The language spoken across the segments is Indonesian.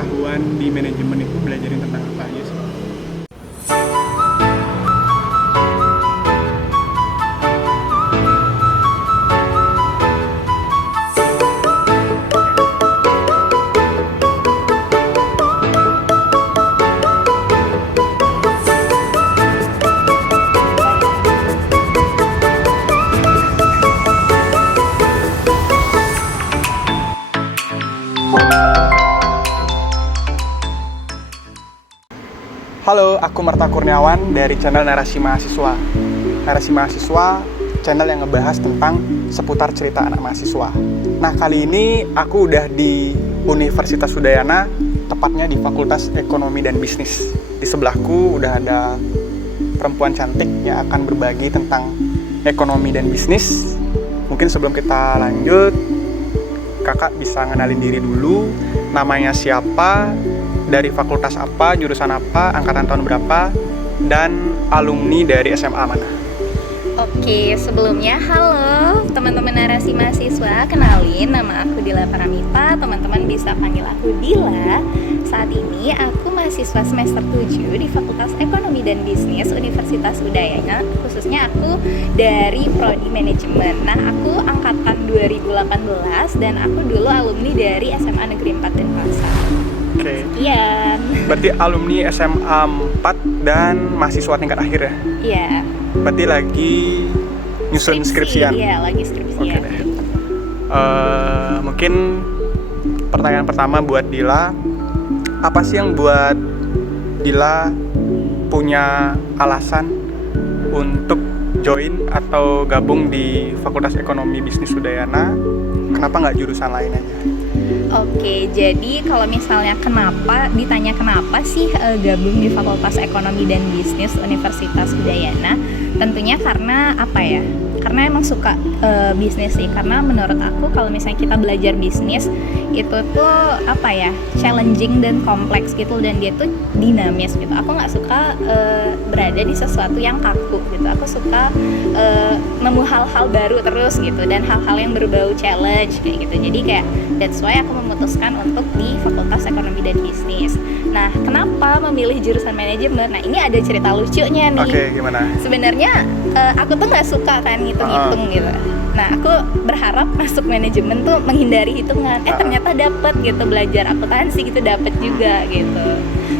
pengetahuan di manajemen itu belajarin tentang apa aja sih? Halo, aku Marta Kurniawan dari channel Narasi Mahasiswa. Narasi Mahasiswa, channel yang ngebahas tentang seputar cerita anak mahasiswa. Nah, kali ini aku udah di Universitas Udayana, tepatnya di Fakultas Ekonomi dan Bisnis. Di sebelahku udah ada perempuan cantik yang akan berbagi tentang ekonomi dan bisnis. Mungkin sebelum kita lanjut, kakak bisa ngenalin diri dulu, namanya siapa, dari fakultas apa, jurusan apa, angkatan tahun berapa, dan alumni dari SMA mana? Oke, sebelumnya halo teman-teman Narasi Mahasiswa, kenalin nama aku Dila Paramita, teman-teman bisa panggil aku Dila. Saat ini aku mahasiswa semester 7 di Fakultas Ekonomi dan Bisnis Universitas Udayana, khususnya aku dari Prodi Manajemen. Nah, aku angkatan 2018 dan aku dulu alumni dari SMA Negeri 4 Denpasar. Oke. Sekian. Berarti alumni SMA 4 dan mahasiswa tingkat akhir ya? Iya. Berarti lagi nyusun skripsian? Iya, lagi skripsian. Oke deh. Mungkin pertanyaan pertama buat Dila, apa sih yang buat Dila punya alasan untuk join atau gabung di Fakultas Ekonomi Bisnis Udayana? Kenapa nggak jurusan lain aja? Oke, jadi kalau misalnya ditanya kenapa sih gabung di Fakultas Ekonomi dan Bisnis Universitas Udayana, tentunya karena apa ya? Karena emang suka bisnis sih. Karena menurut aku kalau misalnya kita belajar bisnis itu tuh apa ya, challenging dan kompleks gitu, dan dia tuh dinamis gitu. Aku nggak suka berada di sesuatu yang kaku gitu. Aku suka nemu hal-hal baru terus gitu, dan hal-hal yang berbau challenge kayak gitu. Jadi kayak that's why aku memutuskan untuk di Fakultas Ekonomi dan Bisnis. Nah, kenapa memilih jurusan manajemen? Nah, ini ada cerita lucunya nih. Oke, gimana? Sebenarnya aku tuh nggak suka kan ngitung-ngitung gitu. Nah, aku berharap masuk manajemen tuh menghindari hitungan. Ternyata dapet gitu, belajar akuntansi gitu dapet juga gitu.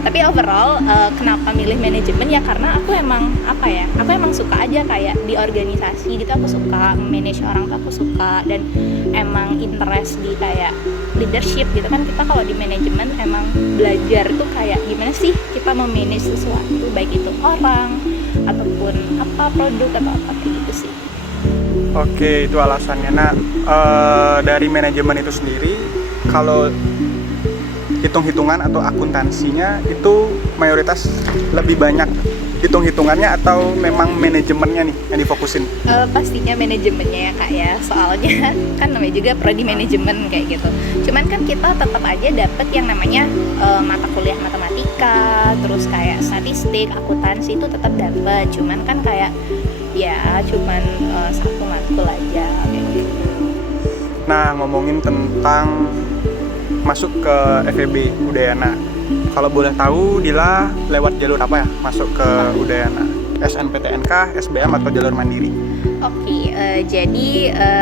Tapi overall kenapa milih manajemen ya karena aku emang apa ya? Aku emang suka aja kayak di organisasi gitu, aku suka manage orang tuh aku suka, dan emang interest di kayak leadership gitu kan. Kita kalau di manajemen emang belajar tuh kayak gimana sih kita memanage sesuatu, baik itu orang ataupun apa produk atau apa kayak gitu sih. Oke, itu alasannya. Nah, dari manajemen itu sendiri, kalau hitung-hitungan atau akuntansinya itu mayoritas lebih banyak hitung-hitungannya atau memang manajemennya nih yang difokusin? Pastinya manajemennya ya kak ya, soalnya kan namanya juga prodi manajemen kayak gitu. Cuman kan kita tetap aja dapet yang namanya mata kuliah matematika, terus kayak statistik, akuntansi itu tetap dapet. Cuman kan kayak ya cuman satu matkul aja kayak gitu. Nah, ngomongin tentang masuk ke FEB Udayana, kalau boleh tahu Dila lewat jalur apa ya masuk ke Udayana? SNPTN kah, SBM atau jalur mandiri? Oke, jadi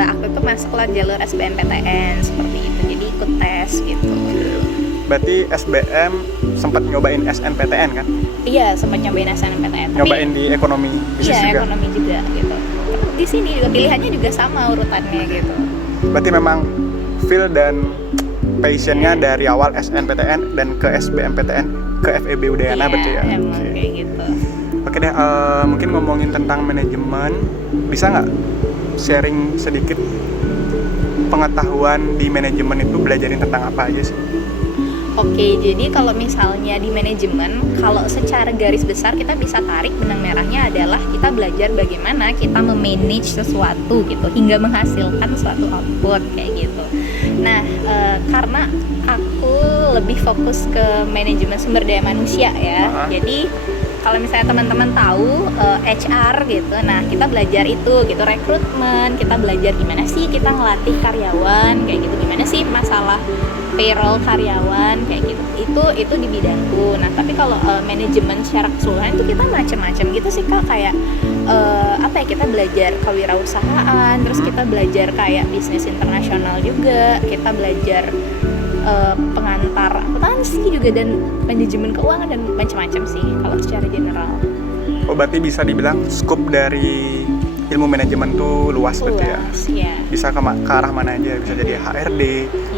aku tuh masuk lewat jalur SBMPTN seperti itu, jadi ikut tes gitu. Berarti SBM sempat nyobain SNPTN kan? Iya, sempat nyobain SNMPTN. Nyobain di ekonomi bisnis iya, juga? ekonomi juga gitu. Di sini juga pilihannya juga sama urutannya gitu. Berarti memang feel dan passionnya dari awal SNPTN dan ke SBMPTN ke FEB Udayana, berarti ya? Emang kayak gitu. Oke deh, mungkin ngomongin tentang manajemen, bisa nggak sharing sedikit pengetahuan di manajemen itu belajarin tentang apa aja sih? Oke, jadi kalau misalnya di manajemen, kalau secara garis besar kita bisa tarik benang merahnya adalah kita belajar bagaimana kita memanage sesuatu gitu hingga menghasilkan suatu output kayak gitu. Nah, karena aku lebih fokus ke manajemen sumber daya manusia ya. Jadi kalau misalnya teman-teman tahu HR gitu, nah kita belajar itu gitu, rekrutmen, kita belajar gimana sih kita ngelatih karyawan kayak gitu, gimana sih masalah payroll karyawan kayak gitu. Itu itu di bidangku. Nah tapi kalau manajemen secara keseluruhan itu kita macam-macam gitu sih Kak, kayak kita belajar kewirausahaan, terus kita belajar kayak bisnis internasional juga, kita belajar pengantar akuntansi juga, dan manajemen keuangan, dan macam-macam sih kalau secara general. Oh, berarti bisa dibilang scope dari ilmu manajemen tuh luas berarti ya? Ya. Bisa ke arah mana aja, bisa jadi HRD,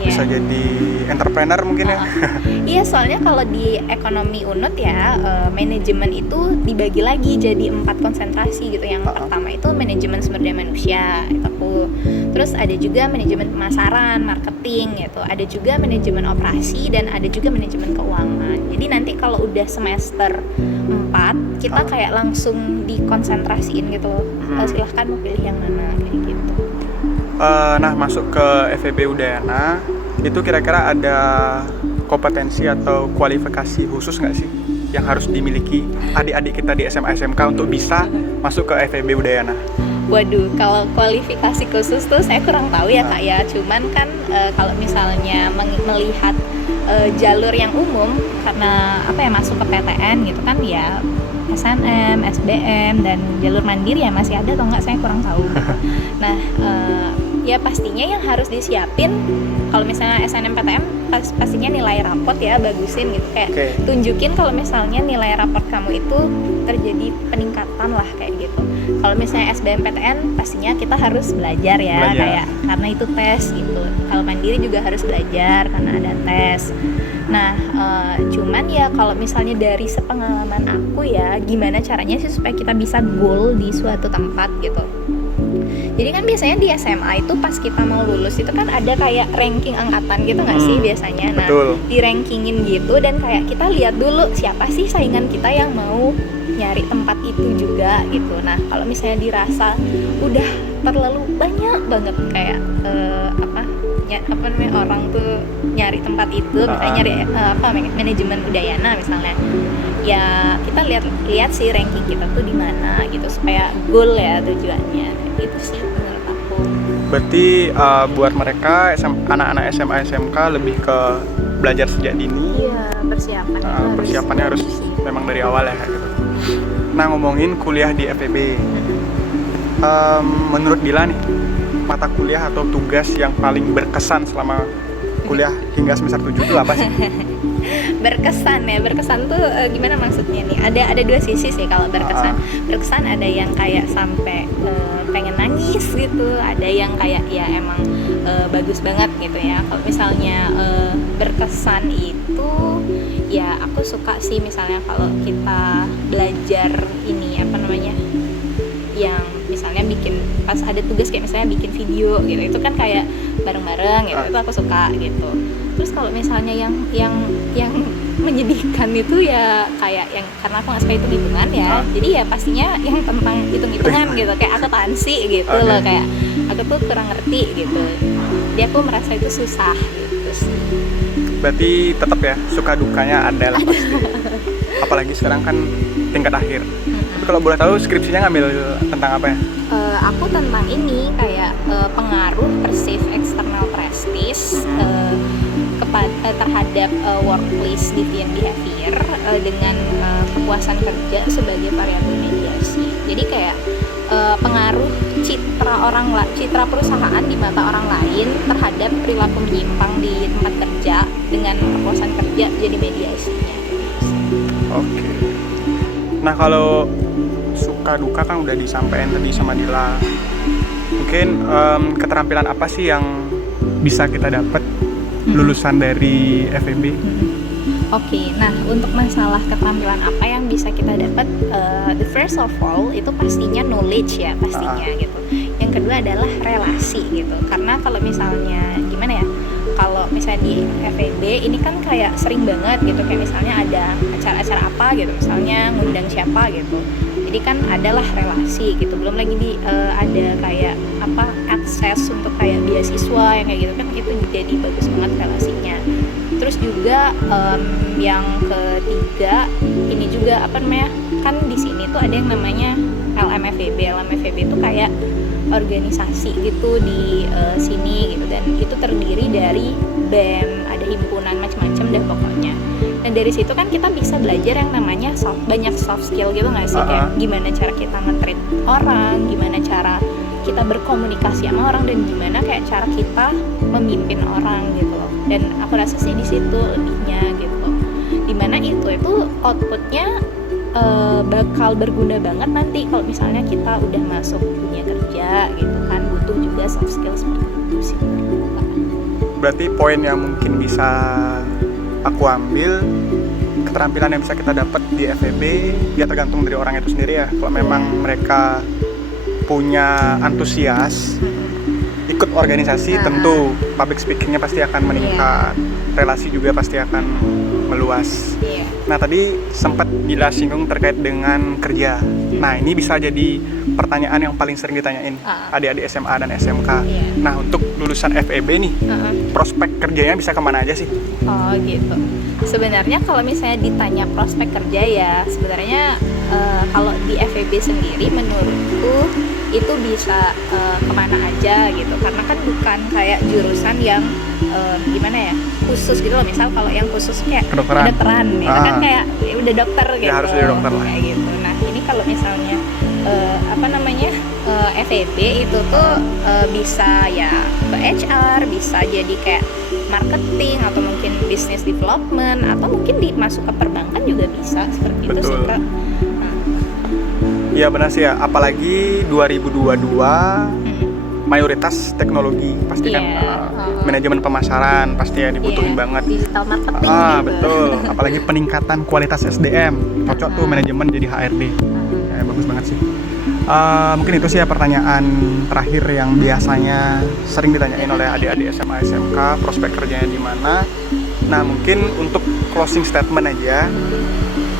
bisa jadi entrepreneur mungkin ya? Iya, soalnya kalau di ekonomi UNUT ya, manajemen itu dibagi lagi jadi 4 konsentrasi gitu. Yang pertama itu manajemen sumber daya manusia, itu aku. Terus ada juga manajemen pemasaran, marketing gitu. Ada juga manajemen operasi, dan ada juga manajemen keuangan. Jadi nanti kalau udah semester 4 kita kayak langsung dikonsentrasiin gitu. Silahkan mau pilih yang mana kayak gitu. Nah, masuk ke FEB Udayana itu kira-kira ada kompetensi atau kualifikasi khusus nggak sih yang harus dimiliki adik-adik kita di SMA SMK untuk bisa masuk ke FEB Udayana? Waduh, kalau kualifikasi khusus tuh saya kurang tahu ya Kak ya. Cuman kan kalau misalnya melihat jalur yang umum, karena masuk ke PTN gitu kan ya, SNM, SBM, dan jalur mandiri ya masih ada atau enggak saya kurang tahu. Nah, ya pastinya yang harus disiapin kalau misalnya SNMPTN pastinya nilai raport ya, bagusin gitu, kayak tunjukin kalau misalnya nilai raport kamu itu terjadi peningkatan lah kayak gitu. Kalau misalnya SBMPTN pastinya kita harus belajar ya, kayak karena itu tes gitu. Kalau mandiri juga harus belajar karena ada tes. Nah, cuman ya kalau misalnya dari sepengalaman aku ya, gimana caranya sih supaya kita bisa goal di suatu tempat gitu. Jadi kan biasanya di SMA itu pas kita mau lulus itu kan ada kayak ranking angkatan gitu nggak sih biasanya. Nah, di rankingin gitu, dan kayak kita lihat dulu siapa sih saingan kita yang mau nyari tempat itu juga gitu. Nah, kalau misalnya dirasa udah terlalu banyak banget kayak orang tuh nyari tempat itu, misalnya nyari manajemen Udayana misalnya, ya kita lihat sih ranking kita tuh di mana gitu supaya goal ya tujuannya. Itu sih menurut aku. Berarti buat mereka anak-anak SMA SMK lebih ke belajar sejak dini. Iya, persiapannya harus memang dari awal ya gitu. Nah, ngomongin kuliah di FEB, menurut Dila nih, mata kuliah atau tugas yang paling berkesan selama kuliah hingga semester 7 itu apa sih? Berkesan tuh gimana maksudnya nih? Ada dua sisi sih kalau berkesan. Berkesan ada yang kayak sampai pengen nangis gitu, ada yang kayak ya emang bagus banget gitu ya. Kalau misalnya berkesan itu ya aku suka sih misalnya kalau kita belajar ini yang misalnya bikin pas ada tugas kayak misalnya bikin video gitu, itu kan kayak bareng-bareng gitu, itu aku suka gitu. Terus kalau misalnya yang menyedihkan itu ya kayak yang karena aku nggak suka hitung-hitungan ya, jadi ya pastinya yang tentang hitung-hitungan gitu, kayak akuntansi gitu loh, kayak aku tuh kurang ngerti gitu, jadi aku merasa itu susah gitu sih. Berarti tetap ya suka dukanya ada lah pasti. Apalagi sekarang kan tingkat akhir. Tapi kalau boleh tahu skripsinya ngambil tentang apa ya? Aku tentang ini kayak pengaruh perceived external prestige terhadap workplace deviant behavior dengan kepuasan kerja sebagai variabel mediasi. Jadi kayak pengaruh citra perusahaan di mata orang lain terhadap perilaku menyimpang di tempat kerja dengan kepuasan kerja jadi mediasinya. Oke. Nah, kalau suka duka kan udah disampaikan tadi sama Dila. Mungkin keterampilan apa sih yang bisa kita dapat lulusan dari FEB? Oke, nah untuk masalah keterampilan apa yang bisa kita dapat, the first of all itu pastinya knowledge ya pastinya gitu. Yang kedua adalah relasi gitu. Karena kalau misalnya gimana ya? Kalau misalnya di FEB ini kan kayak sering banget gitu, kayak misalnya ada acara-acara apa gitu, misalnya ngundang siapa gitu. Jadi kan adalah relasi gitu. Belum lagi ada kayak akses untuk kayak beasiswa yang kayak gitu kan, itu jadi bagus banget relasinya. Terus juga yang ketiga ini juga kan di sini tuh ada yang namanya LMFEB. LMFEB itu kayak organisasi gitu di sini gitu, dan itu terdiri dari BEM, ada himpunan macam-macam dah pokoknya. Nah dari situ kan kita bisa belajar yang namanya banyak soft skill gitu nggak sih, kayak gimana cara kita nge-treat orang, gimana cara kita berkomunikasi sama orang, dan gimana kayak cara kita memimpin orang gitu loh. Dan aku rasa sih di situ lebihnya gitu, dimana itu outputnya bakal berguna banget nanti kalau misalnya kita udah masuk dunia kerja gitu kan, butuh juga soft skill seperti itu sih. Berarti poin yang mungkin bisa aku ambil, keterampilan yang bisa kita dapat di FEB ya tergantung dari orang itu sendiri ya. Kalau memang mereka punya antusias ikut organisasi, tentu public speakingnya pasti akan meningkat, relasi juga pasti akan meluas. Nah tadi sempat Dila singgung terkait dengan kerja. Nah ini bisa jadi pertanyaan yang paling sering ditanyain adik-adik SMA dan SMK. Nah untuk lulusan FEB nih, prospek kerjanya bisa kemana aja sih? Oh gitu. Sebenarnya kalau misalnya ditanya prospek kerja ya, sebenarnya kalau di FEB sendiri menurutku itu bisa kemana aja gitu, karena kan bukan kayak jurusan yang gimana ya, khusus gitu loh. Misal kalau yang khusus kayak kedokteran itu kan kayak ya udah dokter gitu ya, harus jadi dokter lah kayak gitu. Nah ini kalau misalnya FEB itu tuh bisa ya ke HR, bisa jadi kayak marketing, atau mungkin business development, atau mungkin masuk ke perbankan juga bisa, seperti itu sih Kak. Iya benar sih ya, apalagi 2022 mayoritas teknologi pasti kan, manajemen pemasaran pasti ya dibutuhin banget, digital marketing gitu. Betul, apalagi peningkatan kualitas SDM, cocok tuh manajemen jadi HRD. Bagus banget sih. Mungkin itu sih ya pertanyaan terakhir yang biasanya sering ditanyain oleh adik-adik SMA SMK, prospek kerjanya di mana. Nah mungkin untuk closing statement aja,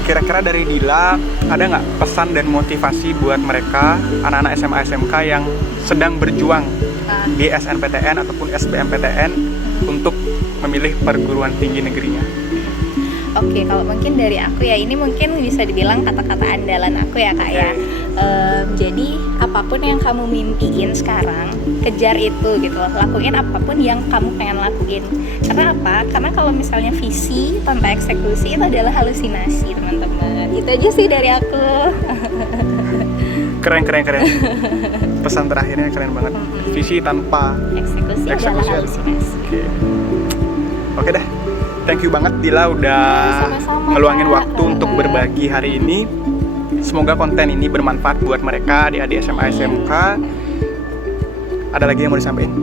kira-kira dari Dila ada nggak pesan dan motivasi buat mereka anak-anak SMA SMK yang sedang berjuang di SNPTN ataupun SBMPTN untuk memilih perguruan tinggi negerinya? Oke, kalau mungkin dari aku ya, ini mungkin bisa dibilang kata-kata andalan aku ya Kak ya. Jadi apapun yang kamu mimpiin sekarang, kejar itu gitu loh. Lakuin apapun yang kamu pengen lakuin. Karena apa? Karena kalau misalnya visi tanpa eksekusi itu adalah halusinasi teman-teman. Itu aja sih dari aku. Keren. Pesan terakhirnya keren banget. Visi tanpa eksekusi adalah halusinasi. Oke deh. Thank you banget Dila udah ngeluangin waktu untuk berbagi hari ini. Semoga konten ini bermanfaat buat mereka di SMA SMK. Ada lagi yang mau disampaikan?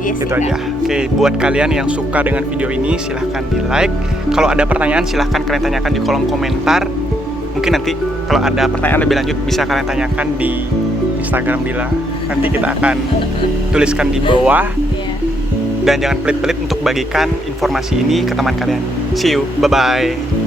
Itu aja. Oke, buat kalian yang suka dengan video ini silahkan di like. Kalau ada pertanyaan silahkan kalian tanyakan di kolom komentar. Mungkin nanti kalau ada pertanyaan lebih lanjut bisa kalian tanyakan di Instagram Dila. Nanti kita akan tuliskan di bawah. Dan jangan pelit-pelit untuk bagikan informasi ini ke teman kalian. See you, bye-bye.